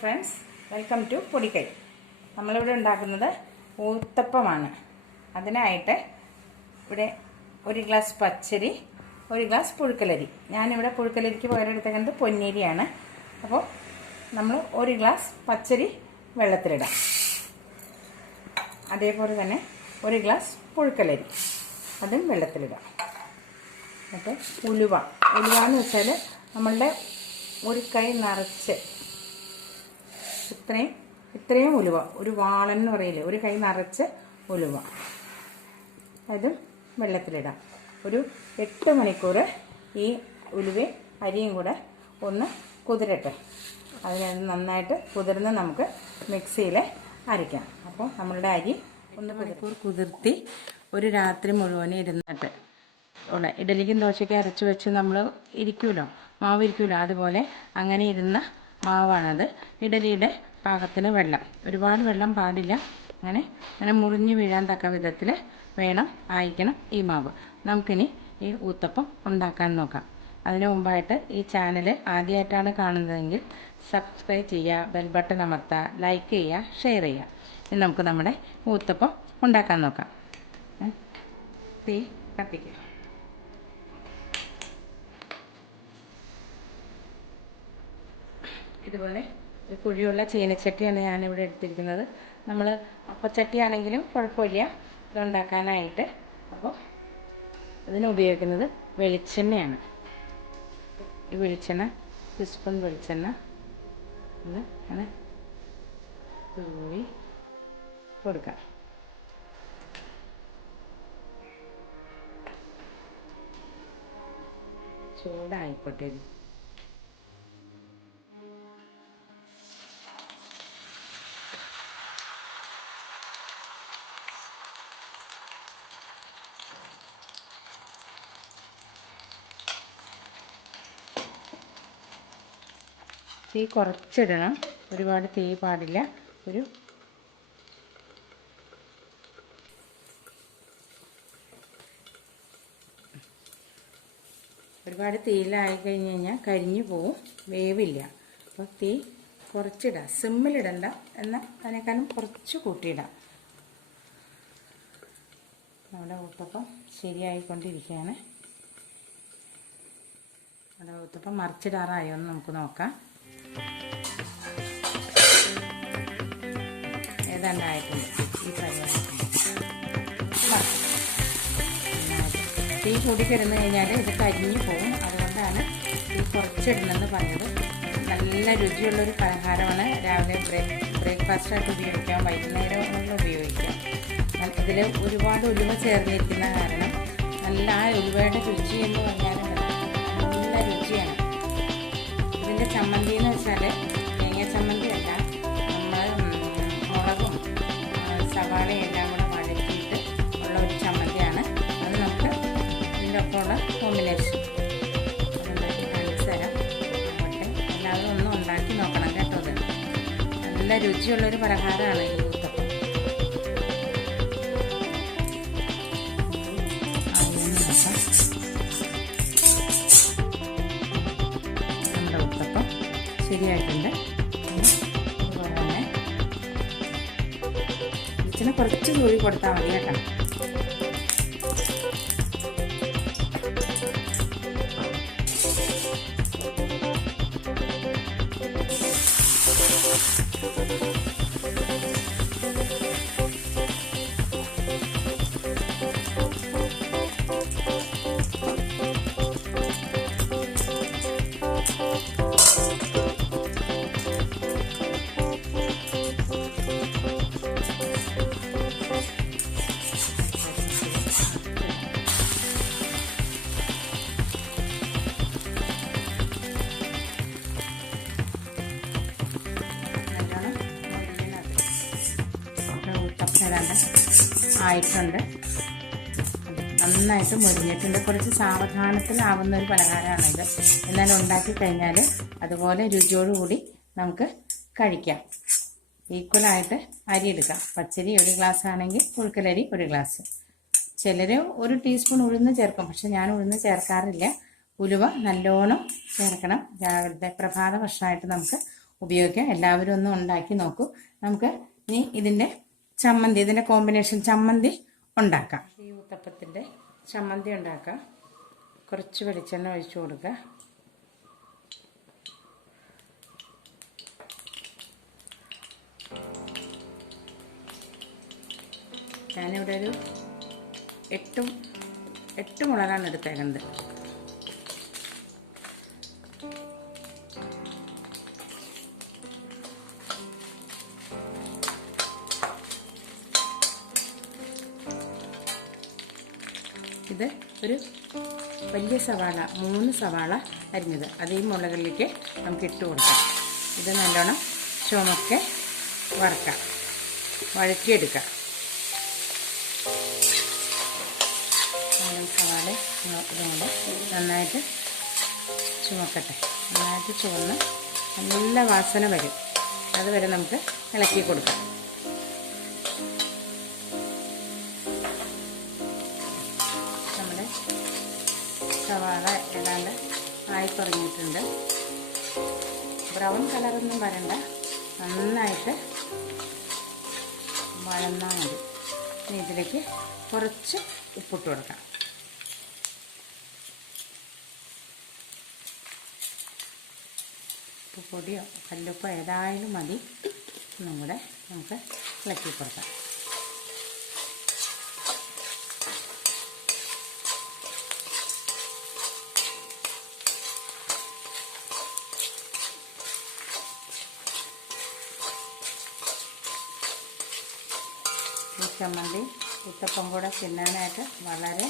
Friends, welcome to പൊടിക്കൈ. നമ്മളിവിടെ ഉണ്ടാക്കുന്നത് ഊത്തപ്പമാണ്. അതിനായിട്ട് ഇവിടെ 1 ഗ്ലാസ് പച്ചരി, 1 ഗ്ലാസ് പുഴുക്കലരി. ഞാനിവിടെ പുഴുക്കലരിക്ക് പകരം എടുത്തേക്കുന്നത് പൊന്നരിയാണ്. അപ്പോൾ നമ്മൾ 1 ഗ്ലാസ് പച്ചരി വെള്ളത്തിലിടാം. അതേപോലെ തന്നെ 1 ഗ്ലാസ് പുഴുക്കലരി അതും വെള്ളത്തിലിടാം. എന്നിട്ട് ഉലുവ എന്ന് വെച്ചാൽ നമ്മളുടെ ഒരു കൈ നിറച്ച് ഇത്രയും ഉലുവ, ഒരു വാളെന്ന് പറയില്ലേ, ഒരു കൈ നിറച്ച് ഉലുവ അതും വെള്ളത്തിലിടാം. ഒരു 8 മണിക്കൂർ ഈ ഉലുവയും അരിയും കൂടെ ഒന്ന് കുതിരട്ടെ. അതിനത് നന്നായിട്ട് കുതിർന്ന് നമുക്ക് മിക്സിയിൽ അരയ്ക്കാം. അപ്പോൾ നമ്മളുടെ അരി 1 മണിക്കൂർ കുതിർത്തി ഒരു രാത്രി മുഴുവൻ ഇരുന്നിട്ട് ഇഡലിക്കും ദോശയ്ക്കും അരച്ച് വെച്ച് നമ്മൾ ഇരിക്കുമല്ലോ, മാവ് ഇരിക്കുമല്ലോ, അതുപോലെ അങ്ങനെ ഇരുന്ന മാവാണത്. ഇഡലിയുടെ പാകത്തിന് വെള്ളം, ഒരുപാട് വെള്ളം പാടില്ല. അങ്ങനെ മുറിഞ്ഞ് വീഴാൻ തക്ക വിധത്തിൽ വേണം ആയിരിക്കണം ഈ മാവ്. നമുക്കിനി ഈ ഊത്തപ്പം ഉണ്ടാക്കാൻ നോക്കാം. അതിനു മുമ്പായിട്ട് ഈ ചാനൽ ആദ്യമായിട്ടാണ് കാണുന്നതെങ്കിൽ സബ്സ്ക്രൈബ് ചെയ്യുക, ബെൽ ബട്ടൺ അമർത്തുക, ലൈക്ക് ചെയ്യുക, ഷെയർ ചെയ്യുക. ഇനി നമുക്ക് നമ്മുടെ ഊത്തപ്പം ഉണ്ടാക്കാൻ നോക്കാം. തീ കത്തിക്കുക. ഇതുപോലെ ഒരു കുഴിയുള്ള ചീനച്ചട്ടിയാണ് ഞാനിവിടെ എടുത്തിരിക്കുന്നത്. നമ്മൾ അപ്പച്ചട്ടിയാണെങ്കിലും കുഴപ്പമില്ല ഇതുണ്ടാക്കാനായിട്ട്. അപ്പോൾ ഇതിന് ഉപയോഗിക്കുന്നത് വെളിച്ചെണ്ണയാണ്. ഈ വെളിച്ചെണ്ണ, ടീസ്പൂൺ വെളിച്ചെണ്ണ അങ്ങനെ തൂവി കൊടുക്കാം. ചൂടായിക്കോട്ടെ. തീ കുറച്ചിടണം, ഒരുപാട് തീ പാടില്ല. ഒരുപാട് തീയിലായി കഴിഞ്ഞ് കഴിഞ്ഞാൽ കരിഞ്ഞു പോവും, വേവില്ല. അപ്പോൾ തീ കുറച്ചിടാം, സിമ്മിലിടണ്ട, എന്നാൽ അതിനേക്കാളും കുറച്ച് കൂട്ടിയിടാം. നമ്മുടെ ഊത്തപ്പം ശരിയായിക്കൊണ്ടിരിക്കുകയാണ്. നമ്മുടെ ഊത്തപ്പം മറിച്ചിടാറായോ എന്ന് നമുക്ക് നോക്കാം. ഏതാണ്ടായിട്ടുണ്ട് ഈ പരിപാടി. തീ കൂടിക്കിടന്നു കഴിഞ്ഞാൽ ഇത് കരിഞ്ഞു പോകും. അതുകൊണ്ടാണ് തീ കുറച്ചിടണമെന്ന് പറഞ്ഞത്. നല്ല രുചിയുള്ളൊരു പലഹാരമാണ്. രാവിലെ ബ്രേക്ക്ഫാസ്റ്റായിട്ട് ഉപയോഗിക്കാം, വൈകുന്നേരങ്ങളിൽ ഉപയോഗിക്കാം. ഇതിൽ ഒരുപാട് ഉലുവ ചേർന്നിരിക്കുന്ന കാരണം നല്ല ആ ഉലുവയുടെ രുചി എന്ന് പറഞ്ഞാൽ നല്ല രുചിയാണ്. ഇതിൻ്റെ ചമ്മന്തി എന്ന് വെച്ചാൽ തേങ്ങ ചമ്മന്തി അല്ല, നമ്മൾ മുളകും സവാളയും എല്ലാം കൂടെ വഴറ്റിയിട്ട് ഉള്ള ഒരു ചമ്മന്തിയാണ്. അത് നമുക്ക് ഇതിൻ്റെ ഒപ്പമുള്ള കോമ്പിനേഷൻ അതുണ്ടാക്കി കാണിച്ചു തരാം. ആവട്ടെ, എല്ലാവരും ഒന്നും ഉണ്ടാക്കി നോക്കണം കേട്ടോ. അത് നല്ല രുചിയുള്ളൊരു പലഹാരമാണ് ഈ ഊത്തപ്പം. നമ്മുടെ ഊത്തപ്പം ശരിയായിട്ടുണ്ട്. അതുപോലെ തന്നെ ഇച്ചിരി കുറച്ച് കോഴി കൊടുത്താൽ മതി കേട്ടോ. ആയിട്ടുണ്ട്, നന്നായിട്ട് മുരിഞ്ഞിട്ടുണ്ട്. കുറച്ച് സാവധാനത്തിലാവുന്ന ഒരു പലഹാരമാണിത്. എന്നാലും ഉണ്ടാക്കി കഴിഞ്ഞാൽ അതുപോലെ രുചിയോടുകൂടി നമുക്ക് കഴിക്കാം. ഈക്വലായിട്ട് അരി എടുക്കാം. പച്ചരി 1 ഗ്ലാസ് ആണെങ്കിൽ പുഴുക്കലരി 1 ഗ്ലാസ്. ചിലർ 1 ടീസ്പൂൺ ഉഴുന്ന് ചേർക്കും, പക്ഷെ ഞാൻ ഉഴുന്ന് ചേർക്കാറില്ല. ഉലുവ നല്ലോണം ചേർക്കണം. രാവിലത്തെ പ്രഭാത ഭക്ഷണമായിട്ട് നമുക്ക് ഉപയോഗിക്കാം. എല്ലാവരും ഒന്ന് ഉണ്ടാക്കി നോക്കൂ. നമുക്ക് ഇനി ഇതിൻ്റെ ചമ്മന്തി, ഇതിൻ്റെ കോമ്പിനേഷൻ ചമ്മന്തി ഉണ്ടാക്കാം. ഈ ഊത്തപ്പത്തിൻ്റെ ചമ്മന്തി ഉണ്ടാക്കാം. കുറച്ച് വെളിച്ചെണ്ണ ഒഴിച്ചു കൊടുക്കുക. ഞാനിവിടെ ഒരു 8 മുളകാണ് എടുത്തേക്കുന്നത്. ഇത് ഒരു വലിയ സവാള, 3 സവാള അരിഞ്ഞത്, അത് ഈ മുളകിലേക്ക് നമുക്ക് ഇട്ട് കൊടുക്കാം. ഇത് നല്ലോണം ചുമക്കെ വറുക്കാം, വഴറ്റിയെടുക്കാം. സവാള ഇതുകൊണ്ട് നന്നായിട്ട് ചുമക്കട്ടെ. നന്നായിട്ട് ചുവന്ന് നല്ല വാസന വരും. അതുവരെ നമുക്ക് ഇളക്കി കൊടുക്കാം. നമ്മുടെ സവാള ഏതാണ്ട് ആയി തുടങ്ങിയിട്ടുണ്ട്. ബ്രൗൺ കളറൊന്നും വരണ്ട, നന്നായിട്ട് വഴന്നാൽ മതി. ഇനി ഇതിലേക്ക് കുറച്ച് ഉപ്പിട്ട് കൊടുക്കാം. ഉപ്പുപൊടിയോ കല്ലുപ്പോ ഏതായാലും മതി. ഒന്നും കൂടെ നമുക്ക് ഇളക്കി കൊടുക്കാം. ഈ ചമ്മന്തി ഊത്തപ്പം കൂടെ തിന്നാനായിട്ട് വളരെ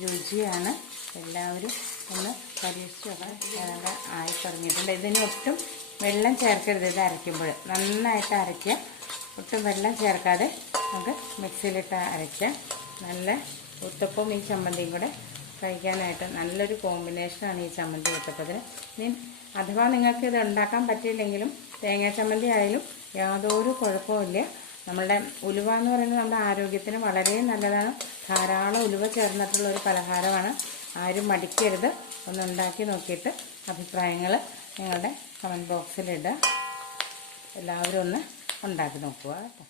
രുചിയാണ്. എല്ലാവരും ഒന്ന് പരീക്ഷിച്ച് നോക്കാം. ആയി തുടങ്ങിയിട്ടുണ്ട്. ഇതിന് ഒട്ടും വെള്ളം ചേർക്കരുത്. ഇത് അരയ്ക്കുമ്പോൾ നന്നായിട്ട് അരയ്ക്കുക. ഒട്ടും വെള്ളം ചേർക്കാതെ നമുക്ക് മിക്സിയിലിട്ട് അരയ്ക്കാം. നല്ല ഊത്തപ്പവും ഈ ചമ്മന്തിയും കൂടെ കഴിക്കാനായിട്ട് നല്ലൊരു കോമ്പിനേഷനാണ് ഈ ചമ്മന്തി ഊത്തപ്പത്തിന്. ഇനി അഥവാ നിങ്ങൾക്ക് ഇത് ഉണ്ടാക്കാൻ പറ്റിയില്ലെങ്കിലും തേങ്ങാ ചമ്മന്തി ആയാലും യാതൊരു കുഴപ്പമില്ല. നമ്മളുടെ ഉലുവ എന്ന് പറയുന്നത് നമ്മുടെ ആരോഗ്യത്തിന് വളരെ നല്ലതാണ്. ധാരാളം ഉലുവ ചേർന്നിട്ടുള്ള ഒരു പലഹാരമാണ്. ആരും മടിക്കരുത്. ഒന്ന് ഉണ്ടാക്കി നോക്കിയിട്ട് അഭിപ്രായങ്ങൾ നിങ്ങളുടെ കമൻറ്റ് ബോക്സിലിടുക. എല്ലാവരും ഒന്ന് ഉണ്ടാക്കി നോക്കുക കേട്ടോ.